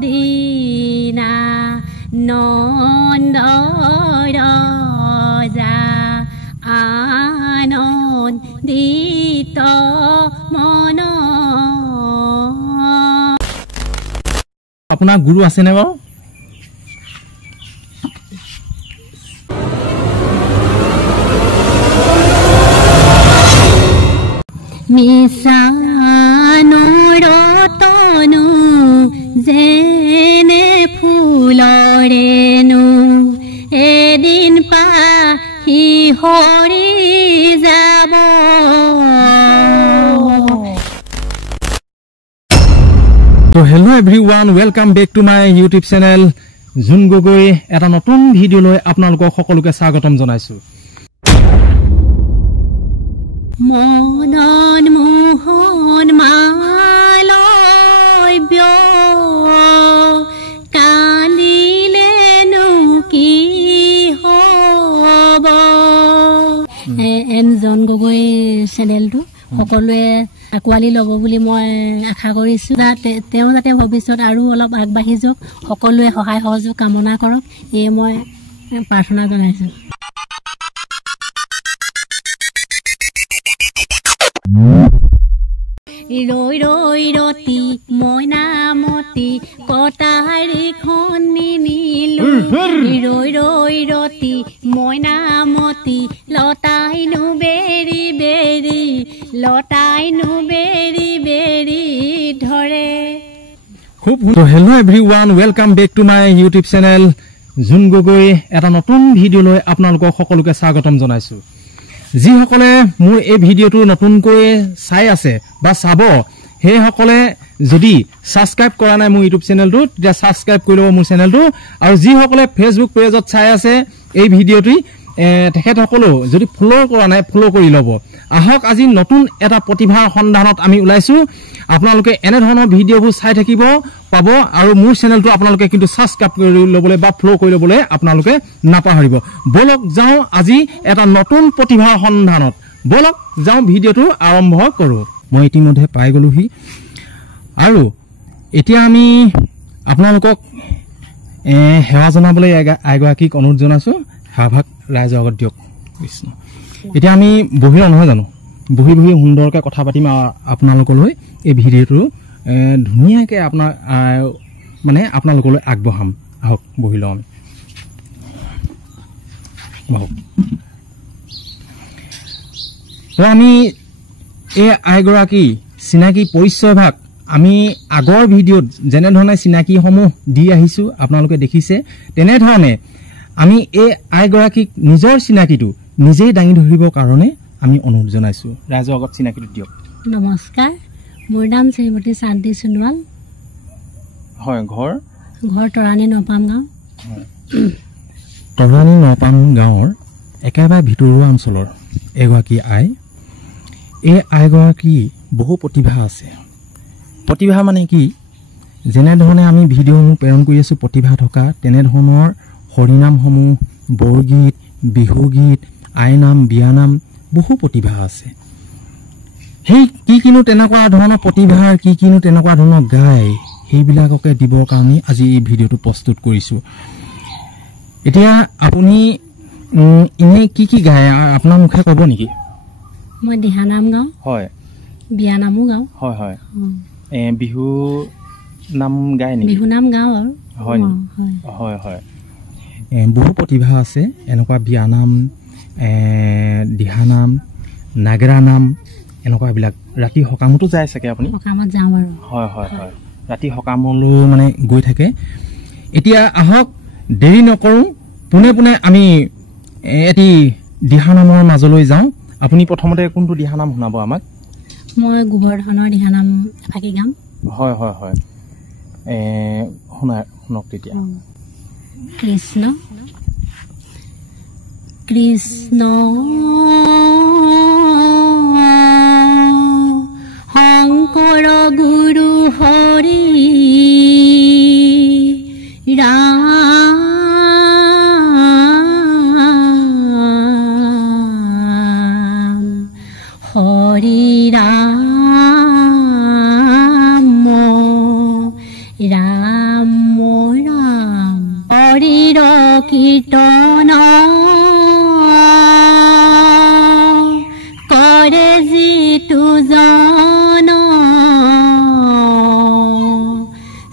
একদিনা নন্দৰ ৰজা আনন্দিত মন। আপোনাৰ গুৰু আছেনে বাৰু? মিছানুৰতনু যেনে ফুলৰেনো এদিন পাহি সৰি যাব। So hello everyone, welcome back to my YouTube channel June Gogoi. এটা নতুন ভিডিও লৈ আপোনালোকক সকলোকে স্বাগতম জনাইছো। মদন মোহন মালব্য কান্দিলেনো কি হ'ব। জুন গগৈ চেনেলটো সকলোৱে আঁকোৱালি ল'ব বুলি মই আশা কৰিছোঁ। তেওঁ যাতে ভৱিষ্যত আৰু অলপ আগবাঢ়ি যাওক, সকলোৱে সহায় সহযোগ কামনা কৰক, এয়ে মই প্ৰাৰ্থনা জনাইছোঁ। ৰৈ ৰৈ ৰতি মইনামতি কটাৰীখন নিনিলো। ৰৈ ৰৈ ৰতি মইনামতি লতাইনো বেৰি বেৰি লতাইনো বেৰি বেৰি ধৰে। খুব hello' everyone, welcome back to my YouTube channel Jun Gogoi. এটা নতুন ভিডিও লৈ আপোনালোকক সকলোকে স্বাগতম জনাইছো। যিসকলে মোৰ এই ভিডিঅ'টো নতুনকৈ চাই আছে বা চাব, সেইসকলে যদি ছাবস্ক্ৰাইব কৰা নাই মোৰ ইউটিউব চেনেলটো, তেতিয়া ছাবস্ক্ৰাইব কৰি ল'ব মোৰ চেনেলটো। আৰু যিসকলে ফেচবুক পেজত চাই আছে এই ভিডিঅ'টি, তেখেতসকলেও যদি ফ'ল' কৰা নাই ফ'ল' কৰি ল'ব। আহক আজি নতুন এটা প্ৰতিভাৰ সন্ধানত আমি ওলাইছো। আপোনালোকে এনেধৰণৰ ভিডিঅ'বোৰ চাই থাকিব পাব, আৰু মোৰ চেনেলটো আপোনালোকে কিন্তু ছাবস্ক্ৰাইব কৰি ল'বলৈ বা ফ'ল' কৰি ল'বলৈ আপোনালোকে নাপাহৰিব। ব'লক যাওঁ আজি এটা নতুন প্ৰতিভাৰ সন্ধানত। ব'লক যাওঁ, ভিডিঅ'টো আৰম্ভ কৰোঁ। মই ইতিমধ্যে পাই গ'লোহি, আৰু এতিয়া আমি আপোনালোকক সেৱা জনাবলৈ এগৰাকীক অনুৰোধ জনাইছোঁ। সেৱাভাগ ৰাইজৰ আগত দিয়ক কৃষ্ণ। এতিয়া আমি বহি লওঁ নহয় জানো, বহি বহি সুন্দৰকৈ কথা পাতিম আপোনালোকলৈ। এই ভিডিঅ'টো ধুনীয়াকৈ আপোনালোকলৈ আগবঢ়াম। আহক বহি লওঁ আমি। আহক। তো আমি এই আইগৰাকী চিনাকি পৰিচয়ভাগ আমি আগৰ ভিডিঅ'ত যেনেধৰণে চিনাকিসমূহ দি আহিছোঁ আপোনালোকে দেখিছে, তেনেধৰণে আমি এই আইগৰাকীক নিজৰ চিনাকিটো নিজেই দাঙি ধৰিবৰ কাৰণে আমি অনুৰোধ জনাইছোঁ। ৰাইজৰ আগত চিনাকিটো দিয়ক। নমস্কাৰ, মোৰ নাম শ্ৰীমতী শান্তি সোণোৱাল। হয়, ঘৰ তৰাণী নপাম গাঁও। তৰাণী নপাম গাঁৱৰ একেবাৰে ভিতৰুৱা অঞ্চলৰ এগৰাকী আই। এই আইগৰাকী বহু প্ৰতিভা আছে। প্ৰতিভা মানে কি, যেনেধৰণে আমি ভিডিঅ'সমূহ প্ৰেৰণ কৰি আছোঁ প্ৰতিভা থকা, তেনেধৰণৰ হৰিনামসমূহ, বৰগীত, বিহুগীত, আইনাম, বিয়ানাম বহু প্ৰতিভা আছে। সেই কিনো তেনেকুৱা ধৰণৰ প্ৰতিভাৰ কিনো তেনেকুৱা ধৰণৰ গাই, সেইবিলাককে দিবৰ কাৰণে আজি এই ভিডিঅ'টো প্ৰস্তুত কৰিছোঁ। এতিয়া আপুনি এনেই কি গায় আপোনাৰ মুখে ক'ব নেকি? মই দিহানাম গাওঁ। হয়। বিয়ানামো গাওঁ। হয় হয়। বিহু নাম গায় নেকি? বিহু নাম গাওঁ আৰু। হয় হয় হয়। বহু প্ৰতিভা আছে এনেকুৱা, বিয়ানাম, দিহানাম, নাগৰা নাম, এনেকুৱাবিলাক। ৰাতি সকামতো যায় চাগে আপুনি? সকামত যাওঁ আৰু। হয় হয় হয়, ৰাতি সকামলৈ মানে গৈ থাকে। এতিয়া আহক দেৰি নকৰোঁ, পোনে পোনে আমি এটি দিহানামৰ মাজলৈ যাওঁ। আপুনি প্ৰথমতে কোনটো দিহানাম শুনাব আমাক? মই গোবৰ্ধনৰ দিহানাম এফাকি গাম। হয় হয় হয়, শুনক তেতিয়া। কৃষ্ণ কৃষ্ণ শংকৰ গুৰু হৰি ৰাম হৰি ৰাম কীৰ্তন কৰে যিটো জন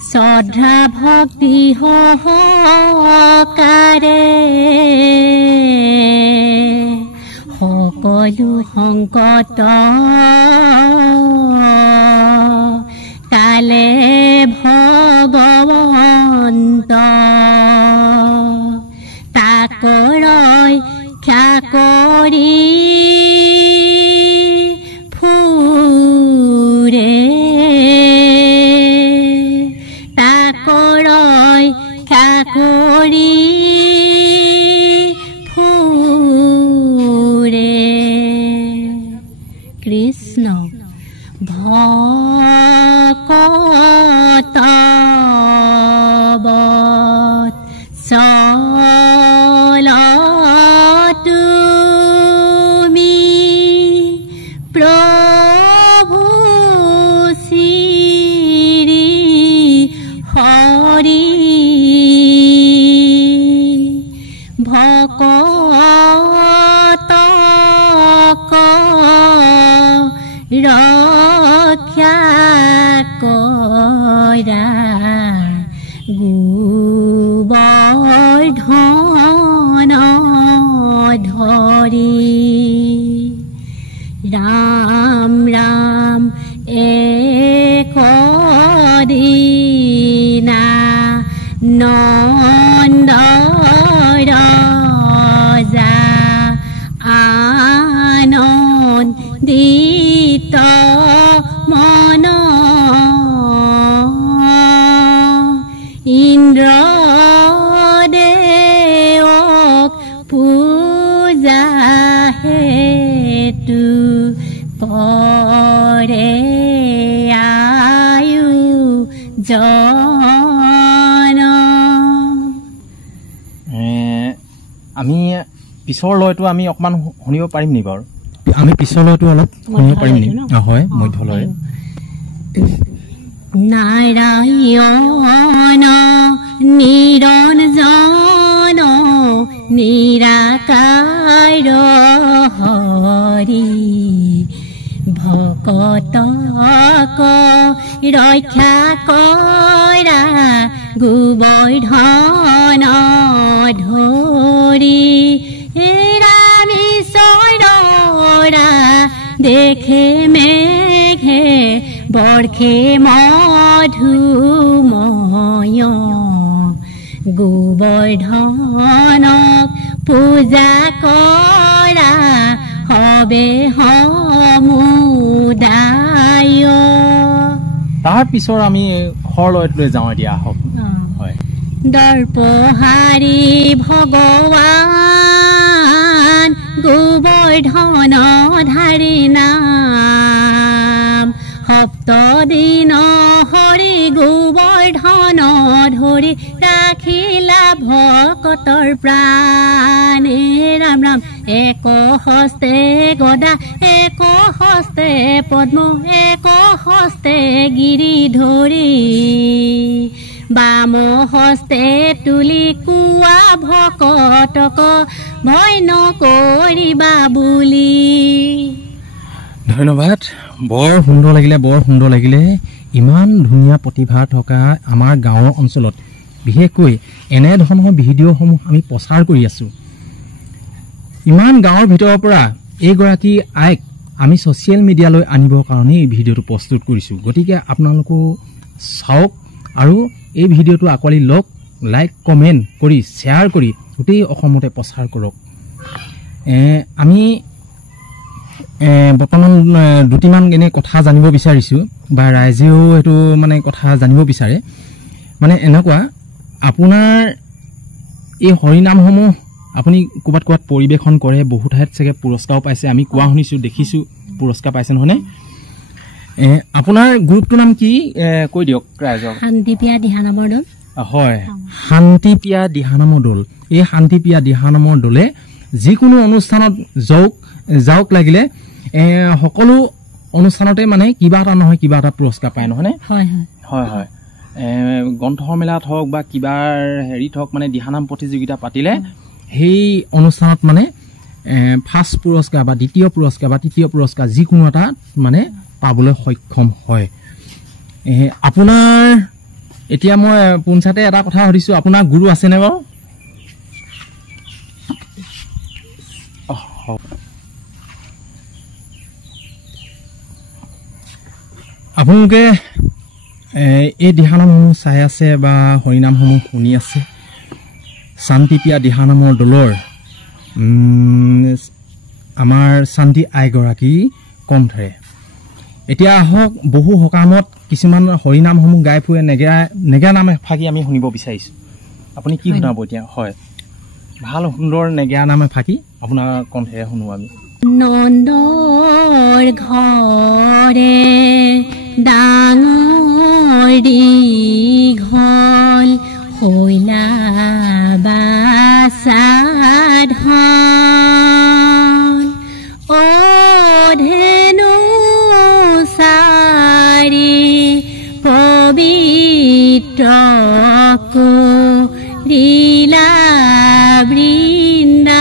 শ্ৰদ্ধা ভক্তি সহকাৰে সকলো সংকট কালে ভগৱন্ত তাক ৰক্ষা কৰি ফুৰে তাক ৰক্ষা কৰি কৃষ্ণ ভকত চল তুমি প্ৰভু শ্ৰী হৰি ভকতক ৰক্ষা কৰা গোবৰ্ধন ধৰি ৰাম ৰাম একদিনা নন্দ ৰজা আনন্দিত মন ইন্দ্ৰদেৱক পূজা হেতু কৰে আয়োজন আমি পিছৰলৈতো আমি অকমান শুনিব পাৰিম নি বাৰু আমি পিছলৈতো অলপ শুনিব পাৰিম নি হয় মধ্যলৈ নাৰায়ণ নিৰঞ্জন নিৰাকাৰ হৰি ভকতক ৰক্ষা কৰা গোবৰ্ধন ধৰি ৰামেশ্বৰা দেখে মেঘে বৰ্ষে মধুময় গোবৰ্ধনক পূজা কৰা হবে সমুদায় তাৰ পিছৰ আমি হৰলৈলৈ যাওঁ এতিয়া আহক হয় দৰ্পহাৰী ভগৱান গোবৰ্ধন ধাৰী নাম সপ্তদিন হৰি গোবৰ্ধন ধৰি ৰাখিলা ভকতৰ প্ৰাণে ৰাম ৰাম এক হস্তে গদা এক হস্তে পদ্ম এক হস্তে গিৰি ধৰি বাম হস্তে তুলি কোৱা ভকতক ভয় নকৰিবা বুলি ধন্যবাদ বৰ সুন্দৰ লাগিলে ইমান ধুনীয়া প্ৰতিভা থকা আমাৰ গাঁৱৰ অঞ্চলত বিশেষকৈ এনে ধৰণৰ ভিডিঅ'সমূহ আমি প্ৰচাৰ কৰি আছো ইমান গাঁৱৰ ভিতৰৰ পৰা এইগৰাকী আইক আমি ছ'চিয়েল মিডিয়ালৈ আনিবৰ কাৰণে এই ভিডিঅ'টো প্ৰস্তুত কৰিছো গতিকে আপোনালোকো চাওক আৰু এই ভিডিঅ'টো আকোৱালি লওক লাইক কমেণ্ট কৰি শ্বেয়াৰ কৰি গোটেই অসমতে প্ৰচাৰ কৰক আমি বৰ্তমান দুটিমান এনে কথা জানিব বিচাৰিছো বা ৰাইজেও এটো মানে কথা জানিব বিচাৰে মানে এনেকুৱা আপোনাৰ এই হৰিনামসমূহ আপুনি কোবাত পৰিবেশন কৰে বহুত ঠাইত চাগে পুৰস্কাৰও পাইছে আমি কোৱা শুনিছো দেখিছো পুৰস্কাৰ পাইছে নহনে আপোনাৰ গ্ৰুপটোৰ নাম কি কৈ দিয়ক ৰাইজক শান্তিপিয়া দিহানামৰ দল হয় শান্তিপিয়া দিহানামৰ দল এই শান্তিপিয়া দিহানামৰ দলে যিকোনো অনুষ্ঠানত যাওক লাগিলে সকলো অনুষ্ঠানতে মানে কিবা এটা নহয় কিবা এটা পুৰস্কাৰ পায় নহনে হয় হয় হয় গ্ৰন্থৰ মেলাত হওক বা কিবাৰ হেৰিত হওক মানে দিহানাম প্ৰতিযোগিতা পাতিলে সেই অনুষ্ঠানত মানে ফাৰ্ষ্ট পুৰস্কাৰ বা দ্বিতীয় পুৰস্কাৰ বা তৃতীয় পুৰস্কাৰ যিকোনো এটা মানে পাবলৈ সক্ষম হয় আপোনাৰ এতিয়া মই পুনচাতে এটা কথা সুধিছোঁ আপোনাৰ গুৰু আছেনে বাৰু আপোনালোকে এই দিহানামসমূহ চাই আছে বা হৰিনামসমূহ শুনি আছে শান্তিপ্ৰিয়া দিহানামৰ দলৰ আমাৰ শান্তি আইগৰাকী কণ্ঠৰে এতিয়া আহক বহু সকামত কিছুমান হৰিনামসমূহ গাই ফুৰে নেগেৰা নাম এফাকি আমি শুনিব বিচাৰিছোঁ আপুনি কি শুনাব এতিয়া হয় ভাল সুন্দৰ নেগেৰা নাম এফাকি আপোনাৰ কণ্ঠৰে শুনো আমি নন্দৰ ঘৰে ডাঙৰ দীঘল হৈলা বাসাধন অধেনু চাৰি পবিত্ৰ কৰিলা বৃন্দাবন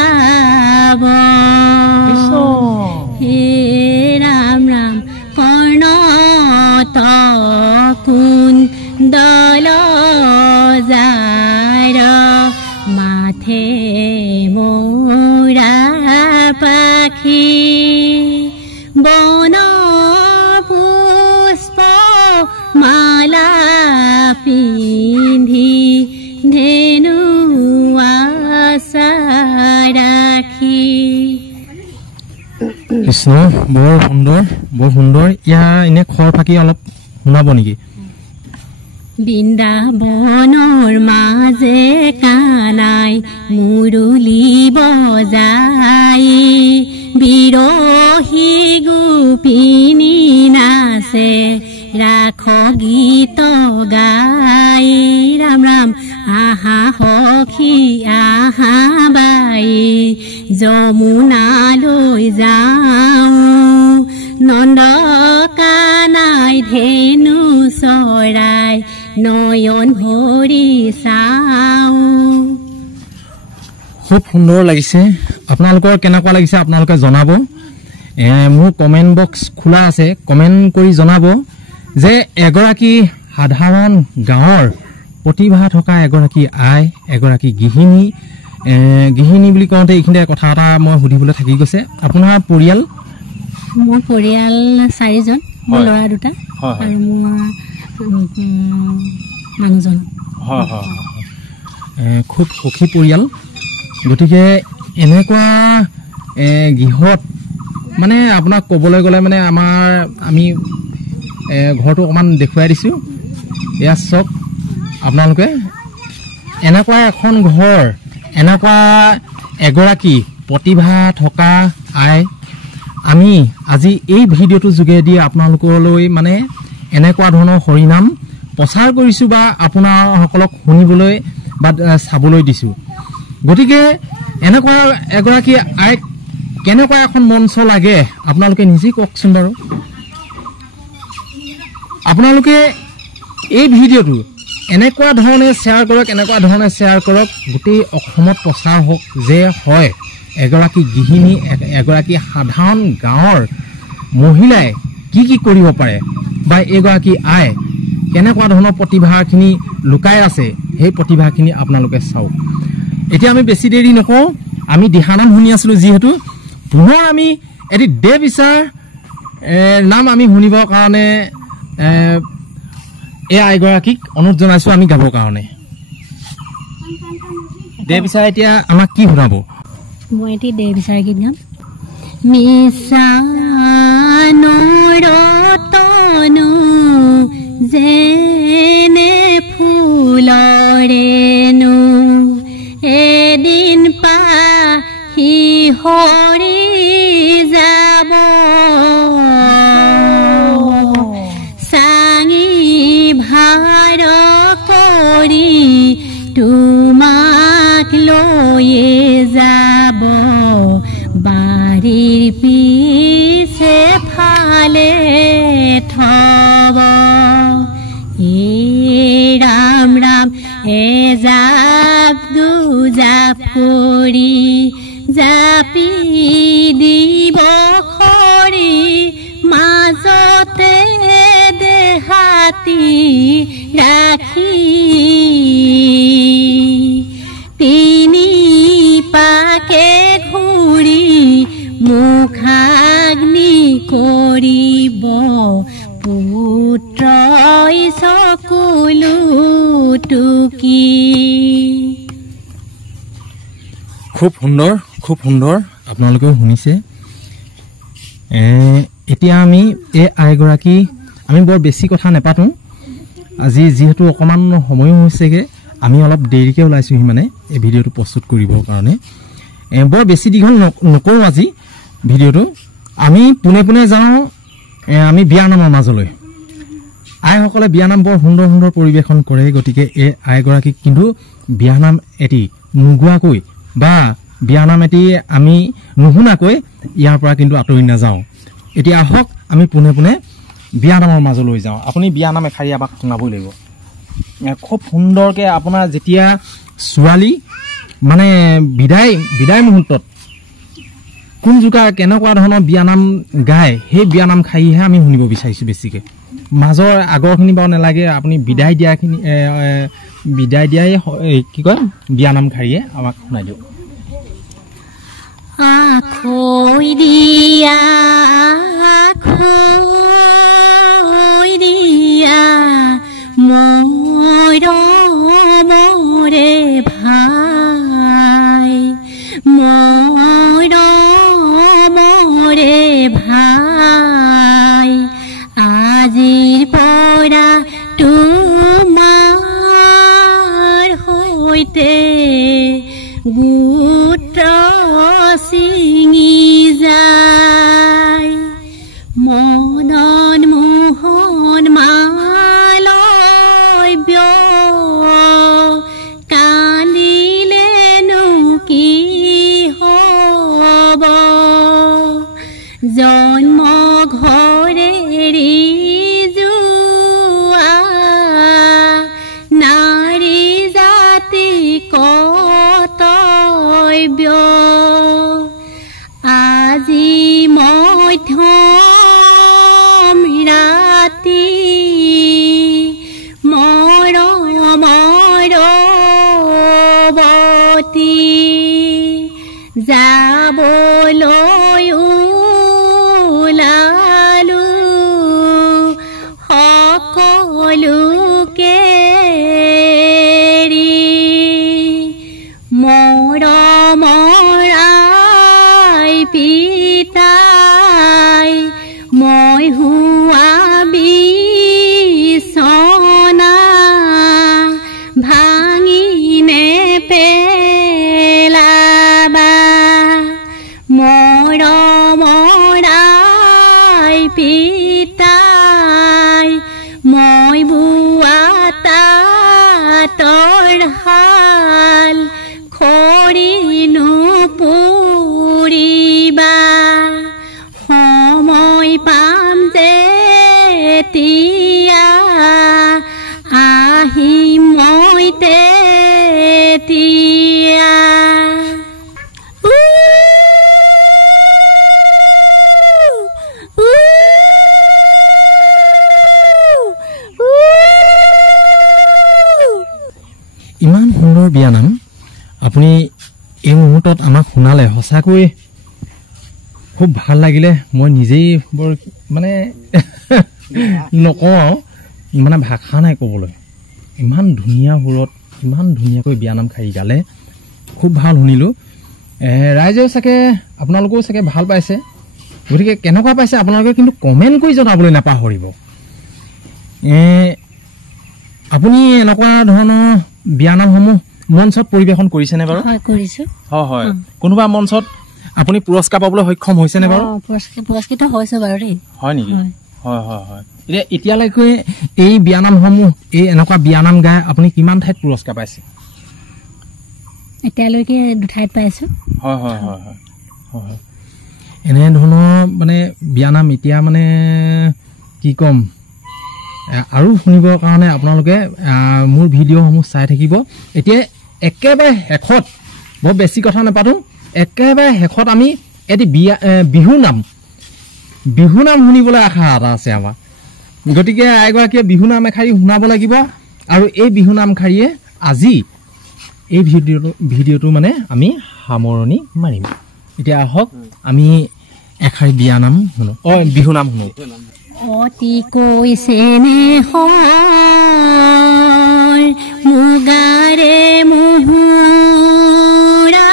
হে ৰাম ৰাম কৰ্ণ কুণ্ডল জাৰ মাথে মোৰা পাখি বন পুষ্প মালা পিন্ধি ধেনু আশা ৰাখি কৃষ্ণ বৰ সুন্দৰ ইয়াৰ এনে খৰ ফাকি অলপ শুনাব নেকি বৃন্দাবনৰ মাজে কানাই মুৰুলি বজাই বিৰহী গোপিনী নাচে ৰাখ গীত গাই ৰাম ৰাম আহা সখী আহা বাই যমুনালৈ যাওঁ নন্দকানাই ধেনু চৰাই নয়ন ভৰি চাওঁ খুব সুন্দৰ লাগিছে আপোনালোকৰ কেনেকুৱা লাগিছে আপোনালোকে জনাব মোৰ কমেণ্ট বক্স খোলা আছে কমেণ্ট কৰি জনাব যে এগৰাকী সাধাৰণ গাঁৱৰ প্ৰতিভা থকা এগৰাকী আই এগৰাকী গৃহিণী বুলি কওঁতে এইখিনিতে কথা এটা মই সুধিবলৈ থাকি গৈছে আপোনাৰ পৰিয়াল মোৰ পৰিয়াল 4জন মোৰ ল'ৰা 2টা আৰু মোৰ মানুহজন খুব সুখী পৰিয়াল গতিকে এনেকুৱা গৃহত মানে আপোনাক ক'বলৈ গ'লে মানে আমি ঘৰটো অকণমান দেখুৱাই দিছোঁ এয়া চাওক আপোনালোকে এনেকুৱা এখন ঘৰ এনেকুৱা এগৰাকী প্ৰতিভা থকা আই আমি আজি এই ভিডিঅ'টোৰ যোগেদি আপোনালোকলৈ মানে এনেকুৱা ধৰণৰ হৰিনাম প্ৰচাৰ কৰিছোঁ বা আপোনাসকলক শুনিবলৈ বা চাবলৈ দিছোঁ গতিকে এনেকুৱা এগৰাকী আইক কেনেকুৱা এখন মঞ্চ লাগে আপোনালোকে নিজে কওকচোন বাৰু আপোনালোকে এই ভিডিঅ'টো এনেকুৱা ধৰণে শ্বেয়াৰ কৰক গোটেই অসমত প্ৰচাৰ হওক যে হয় এগৰাকী গৃহিণী এগৰাকী সাধাৰণ গাঁৱৰ মহিলাই কি কৰিব পাৰে বা এগৰাকী আই কেনেকুৱা ধৰণৰ প্ৰতিভাখিনি লুকাই আছে সেই প্ৰতিভাখিনি আপোনালোকে চাওক এতিয়া আমি বেছি দেৰি নকওঁ আমি দিহানাম শুনি আছিলোঁ যিহেতু পুনৰ আমি এটি দেৱ ইছাৰ নাম আমি শুনিবৰ কাৰণে এই আইগৰাকীক অনুৰোধ জনাইছোঁ আমি গাবৰ কাৰণে দেৱ ইছাৰ এতিয়া আমাক কি শুনাব মই এটি দেৱ ইছাৰ গীত গাম মিছানুৰতনু যেনে ফুলৰেনো এদিন পাহি হৰি যাব চাঙি ভাৰ কৰি তোমাক লৈয়ে যাব বাৰীৰ পিছে ফালে থব এজাপ দুজাপ কৰি জাপি দিব খৰি মাজতে দেহাতি ৰাখি তিনি পাকে ঘূৰি মুখাগ্নি কৰিব পুত্ৰই চকুলো টুকি। খুব সুন্দৰ আপোনালোকেও শুনিছে। এতিয়া আমি এই আইগৰাকী আমি বৰ বেছি কথা নেপাতোঁ, আজি যিহেতু অকণমান সময়ো হৈছেগৈ, আমি অলপ দেৰিকৈ ওলাইছোঁহি মানে এই ভিডিঅ'টো প্ৰস্তুত কৰিবৰ কাৰণে। বৰ বেছি দীঘল নকৰোঁ আজি ভিডিঅ'টো। আমি পোনে পোনে যাওঁ আমি বিয়ানামৰ মাজলৈ। আইসকলে বিয়ানাম বৰ সুন্দৰ সুন্দৰ পৰিৱেশন কৰে, গতিকে এই আইগৰাকীক কিন্তু বিয়ানাম এটি নোগোৱাকৈ বা বিয়ানাম এটি আমি নুশুনাকৈ ইয়াৰ পৰা কিন্তু আঁতৰি নাযাওঁ। এতিয়া আহক আমি পোনে পোনে বিয়ানামৰ মাজলৈ যাওঁ। আপুনি বিয়ানাম এষাৰি আমাক শুনাবই লাগিব। খুব সুন্দৰকৈ আপোনাৰ যেতিয়া ছোৱালী মানে বিদায় মুহূৰ্তত কোন জোকাৰ কেনেকুৱা ধৰণৰ বিয়ানাম গায় সেই বিয়ানাম খাইহে আমি শুনিব বিচাৰিছোঁ বেছিকৈ। মাজৰ আগৰখিনি বাৰু নালাগে, আপুনি বিদায় দিয়াই কি কয় বিয়ানাম খাইয়ে আমাক শুনাই দিয়ক। আখৈ দিয়া মৰমৰে ভাই মৰমৰে ভাই আজিৰ পৰা তোমাৰ সৈতে গোত্ৰ ছিঙি যায় মদন মোহন মালব্য কান্দিলেনো কি হ'ব জন্ম ঘৰে এৰি যোৱা নাৰী জাতি কৰ্তব্য আজি মধ্যম ৰাতি মৰমৰবতী যাবলৈ ওলালো সকলোকে মৰমৰাই পিতাই মই হুৱা বিছনা ভাঙি নেপেলাবা মৰমৰাই পিতাই মই বোৱা তাঁতৰ শাল খৰি নুপুৰিবা সময় পাম যেতিয়া আহিম মই তেতিয়া ইমান সুন্দৰ বিয়ানাম আপুনি এই মুহূৰ্তত আমাক শুনালে, সঁচাকৈ খুব ভাল লাগিলে। মই নিজেই বৰ মানে নকওঁ আৰু মানে ভাষা নাই ক'বলৈ। ইমান ধুনীয়া সুৰত ইমান ধুনীয়াকৈ বিয়ানাম খাই গালে, খুব ভাল শুনিলোঁ। ৰাইজেও চাগে আপোনালোকেও চাগে ভাল পাইছে, গতিকে কেনেকুৱা পাইছে আপোনালোকে কিন্তু কমেণ্ট কৰি জনাবলৈ নাপাহৰিব। আপুনি এনেকুৱা ধৰণৰ বিয়ানামসমূহ মঞ্চত পৰিৱেশন কৰিছেনে বাৰু? হয় কৰিছো। হয় কোনোবা মঞ্চত আপুনি পুৰস্কাৰ পাবলৈ সক্ষম হৈছেনে বাৰু? পুৰস্কৃত হৈছে বাৰু দেই। হয় নেকি? হয় এতিয়া এতিয়ালৈকে এই বিয়ানামসমূহ এই এনেকুৱা বিয়ানাম গাই আপুনি কিমান ঠাইত পুৰস্কাৰ পাইছে? এতিয়ালৈকে 2 ঠাইত পাইছো। হয় এনেধৰণৰ মানে বিয়ানাম এতিয়া মানে কি ক'ম আৰু শুনিবৰ কাৰণে আপোনালোকে মোৰ ভিডিঅ'সমূহ চাই থাকিব। এতিয়া একেবাৰে শেষত বৰ বেছি কথা নাপাতোঁ, একেবাৰে শেষত আমি এটি বিহু নাম শুনিবলৈ আশা এটা আছে আমাৰ। গতিকে এগৰাকীয়ে বিহু নাম এশাৰী শুনাব লাগিব আৰু এই বিহু নাম শাৰীয়ে আজি এই ভিডিঅ'টো মানে আমি সামৰণি মাৰিম। এতিয়া আহক আমি এশাৰী বিয়া নাম শুনো, বিহু নাম শুনো। অতি কৈছেনে মুগাৰে মুহুৰা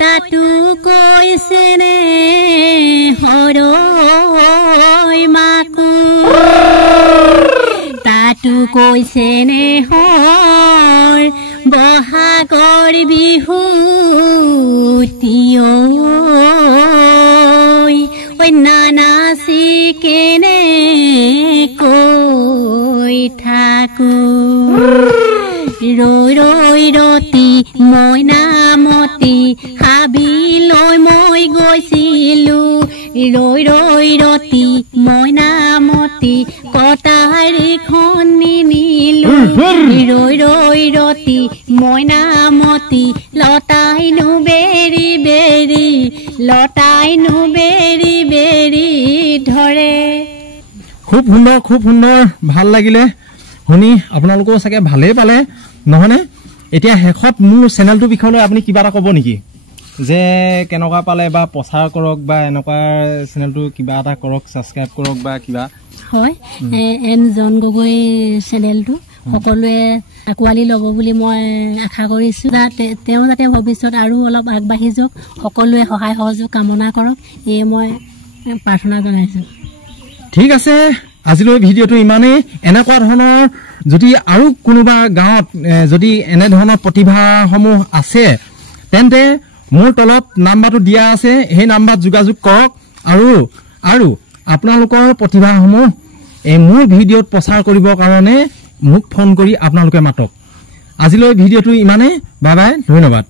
তাতো কৈছেনে হৰৈ মাকো তাতো কৈছেনে বহাগৰ বিহু নানাচি কেনে কৈ থাকো ৰৈ ৰৈ ৰতি মইনামতি হাবিলৈ মই গৈছিলো ৰৈ ৰৈ ৰতি মইনামতি কটাৰীখন নিনিলো ৰৈ ৰৈ ৰতি মইনামতি লতাইনো বেৰি বেৰি লতাইনো বেৰি বেৰি ধৰে। খুব সুন্দৰ ভাল লাগিলে শুনি। আপোনালোকেও চাগে ভালেই পালে নহয়নে? এতিয়া শেষত মোৰ চেনেলটোৰ বিষয়লৈ আপুনি কিবা এটা ক'ব নেকি, যে কেনেকুৱা পালে বা প্ৰচাৰ কৰক বা এনেকুৱা চেনেলটো কিবা এটা কৰক, ছাবস্ক্ৰাইব কৰক বা কিবা? হয়, এন জন গগৈ চেনেলটো সকলোৱে আঁকোৱালি ল'ব বুলি মই আশা কৰিছোঁ। তেওঁ যাতে ভৱিষ্যত আৰু অলপ আগবাঢ়ি যাওক, সকলোৱে সহায় সহযোগ কামনা কৰক, এয়ে মই প্ৰাৰ্থনা জনাইছোঁ। ঠিক আছে, আজিলৈ ভিডিঅ'টো ইমানেই। এনেকুৱা ধৰণৰ যদি আৰু কোনোবা গাঁৱত যদি এনেধৰণৰ প্ৰতিভাসমূহ আছে তেন্তে মোৰ তলত নাম্বাৰটো দিয়া আছে, সেই নাম্বাৰত যোগাযোগ কৰক আৰু আপোনালোকৰ প্ৰতিভাসমূহ মোৰ ভিডিঅ'ত প্ৰচাৰ কৰিবৰ কাৰণে মোক ফোন কৰি আপোনালোকে মাতক। আজিলৈ ভিডিঅ'টো ইমানেই। বাই বাই, ধন্যবাদ।